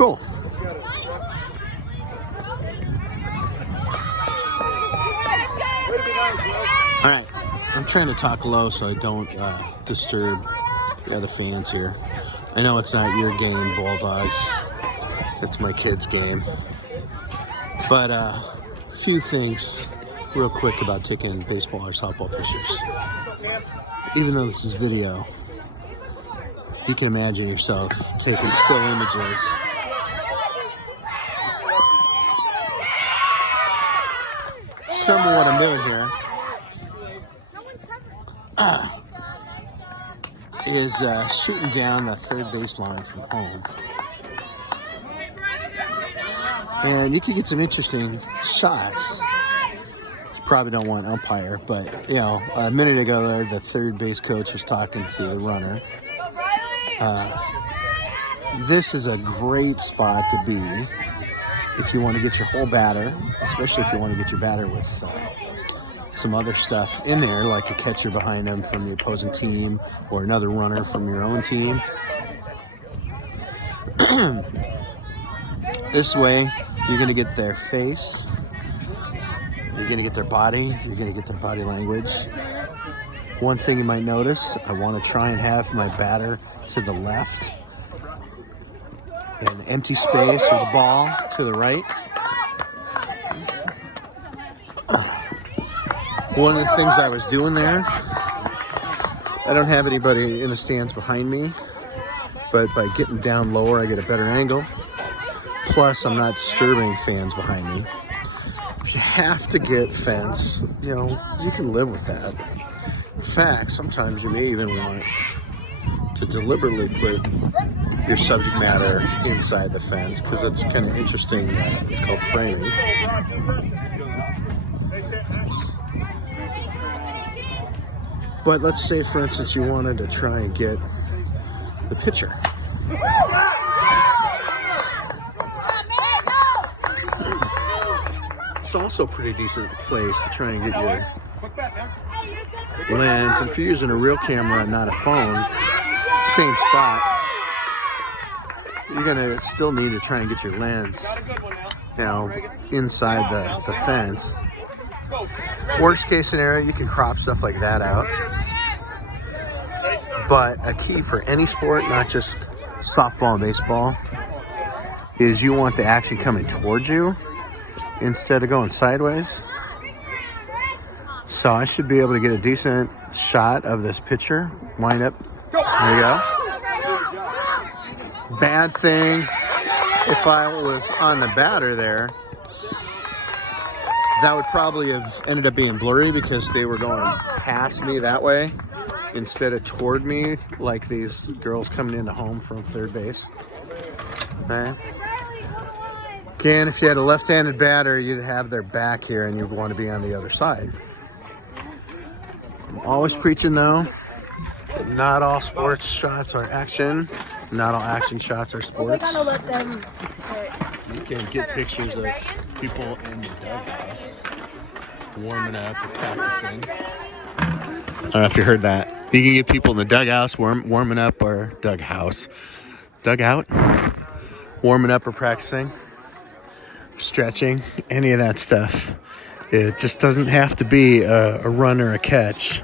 Cool. All right, I'm trying to talk low so I don't disturb the other fans here. I know it's not your game, Bulldogs. It's my kid's game. But a few things real quick about taking baseball or softball pictures. Even though this is video, you can imagine yourself taking still images. Some of what I'm doing here is shooting down the third base line from home. And you can get some interesting shots. You probably don't want an umpire, but you know, a minute ago there, the third base coach was talking to the runner. This is a great spot to be if you want to get your whole batter, especially if you want to get your batter with some other stuff in there, like a catcher behind them from the opposing team or another runner from your own team. This way, you're going to get their face, you're going to get their body, you're going to get their body language. One thing you might notice, I want to try and have my batter to the left and empty space or the ball to the right. One of the things I was doing there, I don't have anybody in the stands behind me, but by getting down lower, I get a better angle. Plus, I'm not disturbing fans behind me. If you have to get fence, you know, you can live with that. In fact, sometimes you may even want to deliberately put your subject matter inside the fence because it's kind of interesting. It's called framing. But let's say, for instance, you wanted to try and get the pitcher. It's also a pretty decent place to try and get your lens. And if you're using a real camera and not a phone, same spot, you're gonna still need to try and get your lens, you know, inside the fence. Worst case scenario, you can crop stuff like that out. But a key for any sport, not just softball and baseball, is you want the action coming towards you instead of going sideways. So I should be able to get a decent shot of this pitcher. Line up. There you go. Bad thing, if I was on the batter there, that would probably have ended up being blurry because they were going past me that way instead of toward me, like these girls coming into home from third base. Okay. Again, if you had a left-handed batter, you'd have their back here and you'd want to be on the other side. I'm always preaching though, that not all sports shots are action. Not all action shots are sports. You can get pictures of people in the dugouts warming up or practicing. I don't know if you heard that. You can get people in the dugouts warming up or dugout, warming up or practicing, stretching, any of that stuff. It just doesn't have to be a run or a catch.